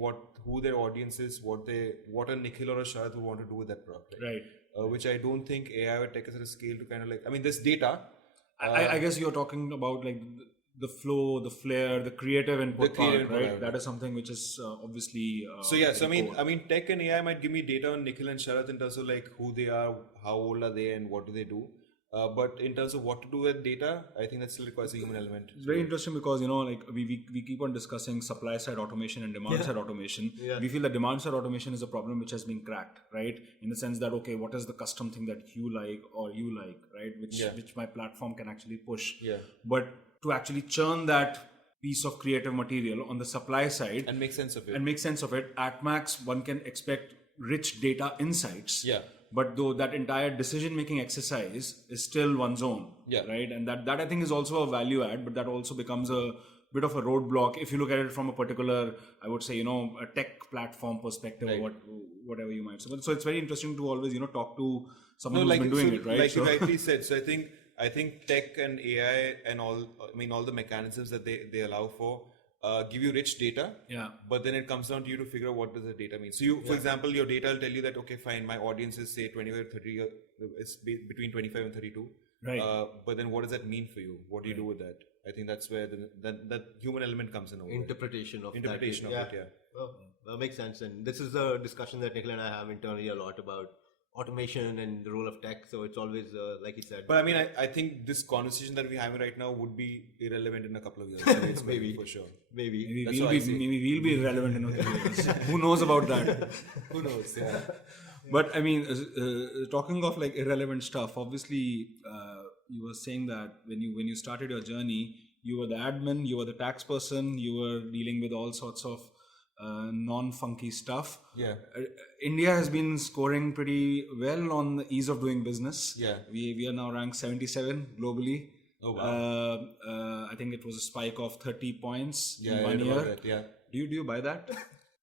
who their audience is, what a Nikhil or a Sharath would want to do with that product. Right. Which I don't think AI or tech is at a scale to kind of like, I mean, there's data. I guess you're talking about like the flow, the flair, the creative input part, right? That is something which is obviously. So I mean, tech and AI might give me data on Nikhil and Sharath in terms of like who they are, how old are they, and what do they do. But in terms of what to do with data, I think that still requires a human element. It's very interesting because like we keep on discussing supply side automation and demand side automation. Yeah. We feel that demand side automation is a problem which has been cracked, right? In the sense that okay, what is the custom thing that you like, right? Which my platform can actually push. Yeah. But to actually churn that piece of creative material on the supply side and make sense of it, at max one can expect rich data insights. Yeah. But though that entire decision-making exercise is still one's own, right? And that I think is also a value add, but that also becomes a bit of a roadblock if you look at it from a particular, I would say, a tech platform perspective, or whatever you might say. So it's very interesting to always, talk to someone who's been doing it, right? Like you rightly said. So I think tech and AI and all the mechanisms that they allow for give you rich data. Yeah. But then it comes down to you to figure out what does the data mean. So for example, your data will tell you that, okay, fine, my audience is say 25 to 30, it's between 25 and 32. Right. But then what does that mean for you? What do you do with that? I think that's where that human element comes in. Interpretation of it. Yeah. Well, that makes sense. And this is a discussion that Nikhil and I have internally a lot about automation and the role of tech. So it's always like you said. But I mean, I think this conversation that we're having right now would be irrelevant in a couple of years. Maybe for sure. Maybe we'll be irrelevant in a couple of years. Who knows about that? Who knows? Yeah. But I mean, talking of like irrelevant stuff, obviously, you were saying that when you started your journey, you were the admin, you were the tax person, you were dealing with all sorts of non-funky stuff. Yeah. India has been scoring pretty well on the ease of doing business. Yeah. We are now ranked 77 globally. Oh wow. I think it was a spike of 30 points in in 1 year. that, yeah. Do you buy that?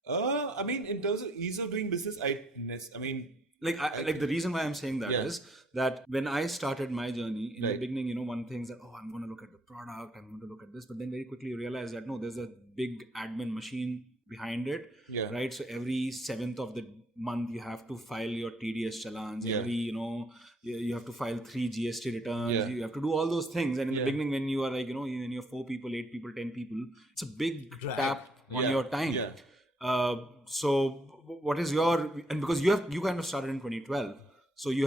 I mean, in terms of ease of doing business, I mean, like the reason why I'm saying that Yeah. is that when I started my journey in the Right. beginning, one thing is that, I'm going to look at the product, I'm going to look at this, but then very quickly you realize that no, there's a big admin machine behind it, Yeah. right? So every 7th of the month you have to file your TDS challans. Yeah. Every you have to file 3 GST returns. Yeah. You have to do all those things. And in the Yeah. beginning, when you are like when you're 4 people, 8 people, 10 people, it's a big tap on Yeah. your time. Yeah. So what is your, and because you kind of started in 2012, so you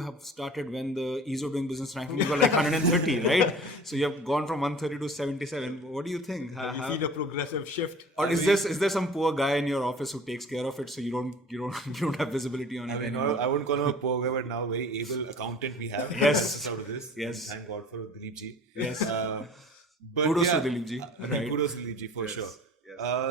have started when the ease of doing business rankings were like 130, right? So you have gone from 130 to 77. What do you think? You see the progressive shift. Or is there some poor guy in your office who takes care of it, so you don't have visibility on it I mean, anymore? I wouldn't call him a poor guy, but now very able accountant we have. Yes. Helps us out of this. Yes. Thank God for Dilip ji. Yes. But Kudos yeah, to Dilip ji. I mean, Right. kudos to Dilip ji for sure.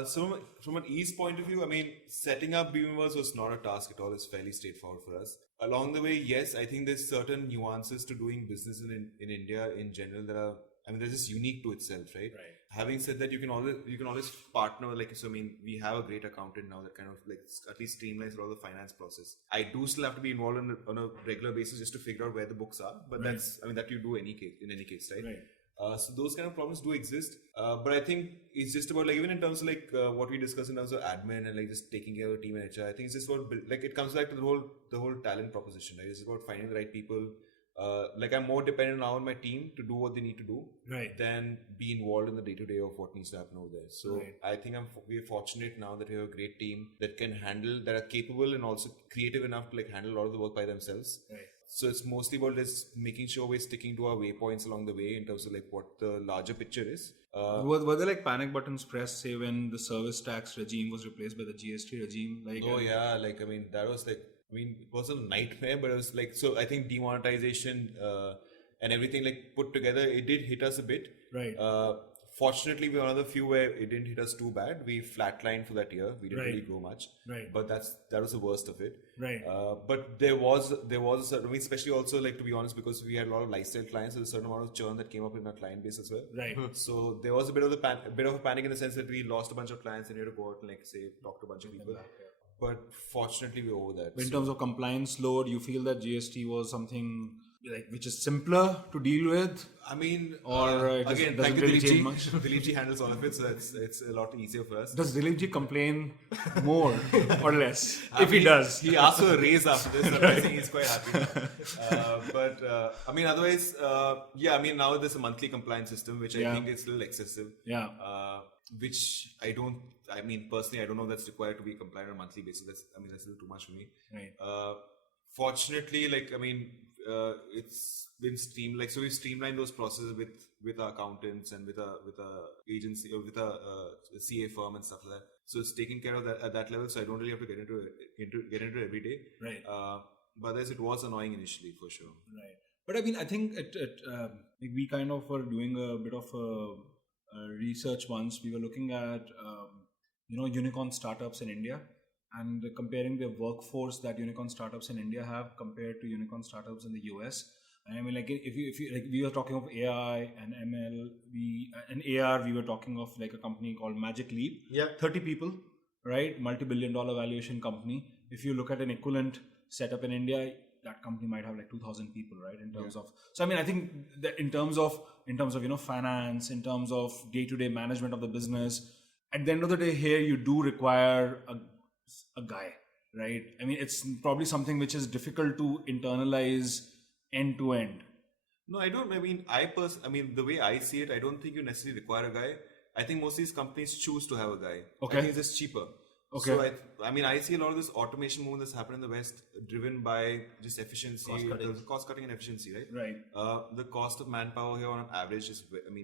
So from an ease point of view, I mean, setting up Beamverse was not a task at all. It's fairly straightforward for us. Along the way, yes, I think there's certain nuances to doing business in India in general that are, I mean, they're just unique to itself, right? Right. Having said that, you can always partner, like, so I mean, we have a great accountant now that kind of like at least streamlines all the finance process. I do still have to be involved on a regular basis just to figure out where the books are, but that's, I mean, that you do in any case, right? Right. So those kind of problems do exist, but I think it's just about like, even in terms of like what we discussed in terms of admin and like just taking care of the team and HR. I think it's just about like it comes back to the whole talent proposition, right? It's about finding the right people. Like I'm more dependent now on my team to do what they need to do, Right. than be involved in the day to day of what needs to happen over there. So Right. I think we're fortunate now that we have a great team that that are capable and also creative enough to like handle a lot of the work by themselves. Right. So it's mostly about just making sure we're sticking to our waypoints along the way in terms of like what the larger picture is. Were there like panic buttons pressed, say when the service tax regime was replaced by the GST regime? Like, Oh yeah, like I mean that was like, I mean it was a nightmare, but it was like, so I think demonetization and everything like put together, it did hit us a bit. Right. Fortunately, we were one of the few where it didn't hit us too bad. We flatlined for that year. We didn't Right. really grow much. Right. But that was the worst of it. Right. But there was a certain, I mean, especially also like, to be honest, because we had a lot of lifestyle clients, there's a certain amount of churn that came up in our client base as well. Right. So there was a bit of a panic in the sense that we lost a bunch of clients and we had to go out and like say talk to a bunch of people. But fortunately, we're over that. In terms of compliance load, you feel that GST was something like which is simpler to deal with? I mean, Or it again, doesn't thank you, really Dilip ji. change much? Dilip ji handles all of it, so it's a lot easier for us. Does Dilip ji complain more or less? I If he mean, does. He asked for a raise after this, so I think he's quite happy. But I mean, otherwise, yeah, I mean, now there's a monthly compliance system, which I Yeah. think is a little excessive. Yeah. Which I mean, personally, I don't know if that's required to be compliant on a monthly basis. That's a little too much for me. Right. Fortunately, like, I mean, it's been streamlined. So we streamlined those processes with our accountants and with a agency or with a CA firm and stuff like that. So it's taken care of that at that level. So I don't really have to get into it every day. Right. But otherwise, it was annoying initially for sure. Right. But I mean, I think like we kind of were doing a bit of research once. We were looking at unicorn startups in India and comparing the workforce that unicorn startups in India have compared to unicorn startups in the US. And I mean, like if you like, we were talking of AI and ML, and AR, we were talking of like a company called Magic Leap. Yeah. 30 people, right? Multi-billion-dollar valuation company. If you look at an equivalent setup in India, that company might have like 2,000 people, right? In terms of, so I mean, I think that in terms of finance, in terms of day-to-day management of the business, at the end of the day, here you do require a guy, right? I mean, it's probably something which is difficult to internalize end to end. No, I don't. I mean, the way I see it, I don't think you necessarily require a guy. I think most of these companies choose to have a guy. Okay. I think it's just cheaper. Okay. So I see a lot of this automation movement that's happened in the West, driven by just efficiency, cost cutting and efficiency, right? Right. The cost of manpower here on average is, if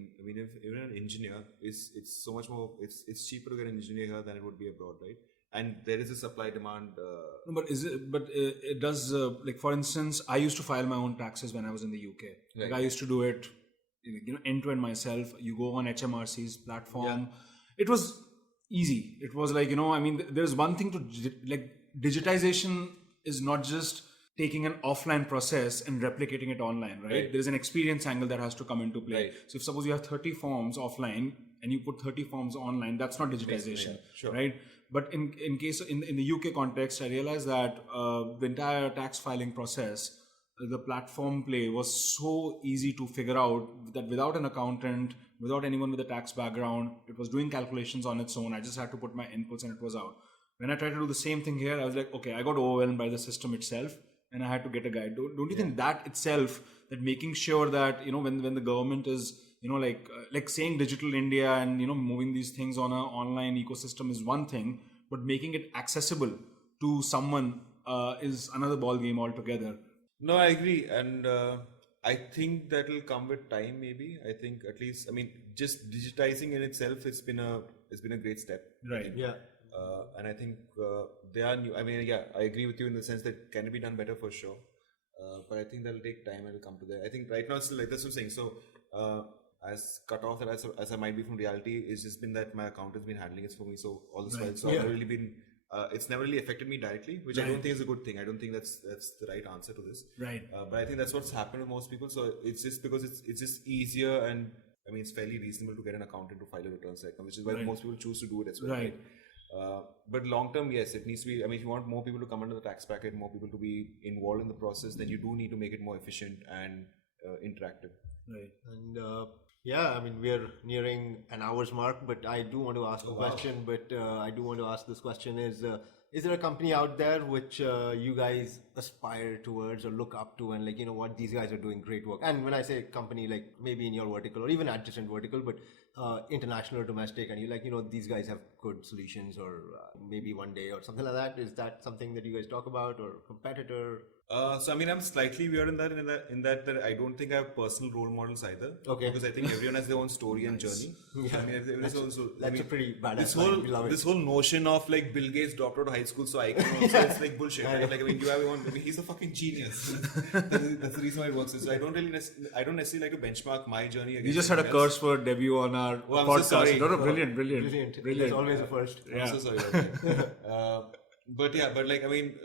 even an engineer it's so much more. It's cheaper to get an engineer here than it would be abroad, right? And there is a supply demand. No, but it does like, for instance, I used to file my own taxes when I was in the UK. Right. Like I used to do it, end to end myself. You go on HMRC's platform. It was easy. It was like, there's one thing to like digitization is not just taking an offline process and replicating it online, right? There's an experience angle that has to come into play. Right. So if suppose you have 30 forms offline and you put 30 forms online, that's not digitization, sure. right? But in case in the UK context, I realized that the entire tax filing process, the platform play was so easy to figure out that without an accountant, without anyone with a tax background, it was doing calculations on its own. I just had to put my inputs and it was out. When I tried to do the same thing here, I was like, okay, I got overwhelmed by the system itself and I had to get a guide. Don't you think that itself, that making sure that, when the government is, like saying digital India and, moving these things on an online ecosystem is one thing, but making it accessible to someone is another ball game altogether. No, I agree, and I think that will come with time. Maybe I think at least just digitizing in itself, it's been a great step. Right. Yeah. And I think they are new. I agree with you in the sense that can it be done better for sure. But I think that'll take time and it'll come to that. I think right now it's still like that's what I'm saying. So as cut off as I might be from reality, it's just been that my account has been handling it for me. So all this while, so I've never really been. It's never really affected me directly, which I don't think is a good thing. I don't think that's the right answer to this. Right. But I think that's what's happened to most people. So it's just because it's just easier and it's fairly reasonable to get an accountant to file a return cycle, which is why most people choose to do it as well. Right. But long term, yes, it needs to be. If you want more people to come under the tax bracket, more people to be involved in the process, then you do need to make it more efficient and interactive. Right. And we're nearing an hour's mark, but I do want to ask a question. But I do want to ask this question: is there a company out there which you guys aspire towards or look up to, and what, these guys are doing great work? And when I say company, like maybe in your vertical or even adjacent vertical, but international or domestic, and you these guys have good solutions, or maybe one day or something like that. Is that something that you guys talk about, or competitor? I'm slightly weird in that I don't think I have personal role models either. Okay. Because I think everyone has their own story and journey. That's a pretty badass line. This whole notion of like Bill Gates dropped out of high school, so I can also, it's like bullshit. Right? You have one. He's a fucking genius. That's the reason why it works. So I don't necessarily like to benchmark my journey against. We just had a curse word debut on our podcast. I'm so sorry. No, brilliant. There's always a first. I'm so sorry about that.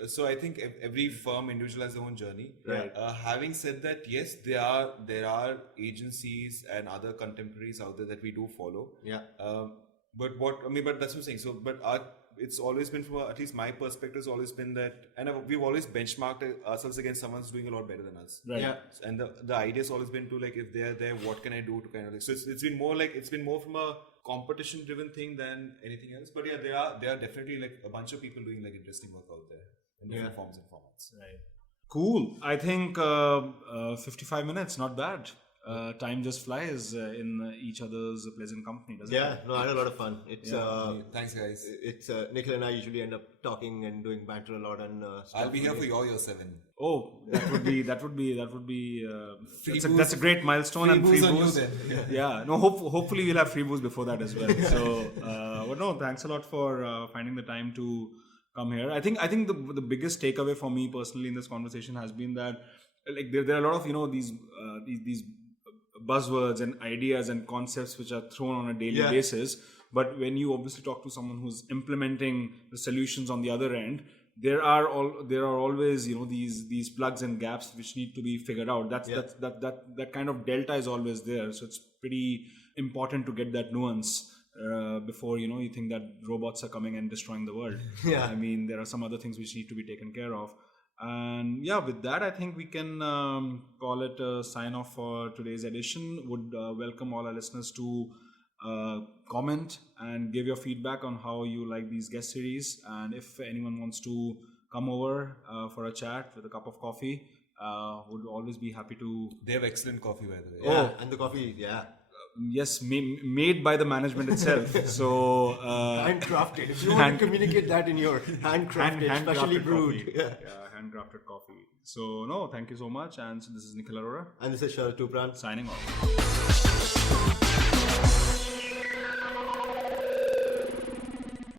So I think every firm, individual has their own journey. Right. Having said that, yes, there are agencies and other contemporaries out there that we do follow. Yeah. But that's what I'm saying. So, it's always been from at least my perspective has always been that, and we've always benchmarked ourselves against someone who's doing a lot better than us. Right. Yeah. And the idea has always been to like, if they're there, what can I do to kind of like, so it's been more from a competition driven thing than anything else. But yeah, there are definitely like a bunch of people doing like interesting work out there in different forms and formats. Right. Cool. I think 55 minutes, not bad. Time just flies in each other's pleasant company, doesn't it? Yeah, no, I had a lot of fun. It's Thanks, guys. It's Nikhil and I usually end up talking and doing banter a lot, and I'll be here for your year 7. Oh, that would be that's a great milestone. Free and booze free on you booze. then. Yeah. No, hopefully we'll have free booze before that as well. So, but no, thanks a lot for finding the time to come here. I think the biggest takeaway for me personally in this conversation has been that like there are a lot of these buzzwords and ideas and concepts which are thrown on a daily basis, but when you obviously talk to someone who's implementing the solutions on the other end, there are always these plugs and gaps which need to be figured out. That kind of delta is always there, so it's pretty important to get that nuance before you think that robots are coming and destroying the world. There are some other things which need to be taken care of. And with that, I think we can call it a sign off for today's edition. Would welcome all our listeners to comment and give your feedback on how you like these guest series. And if anyone wants to come over for a chat with a cup of coffee, would always be happy to. They have excellent coffee, by the way. Yeah, and the coffee, Yes, made by the management itself. So handcrafted. If you want to communicate that in your handcrafted, specially brewed. Handcrafted coffee. So no, thank you so much. And so this is Nikhil Arora. And this is Sharad Tupran signing off.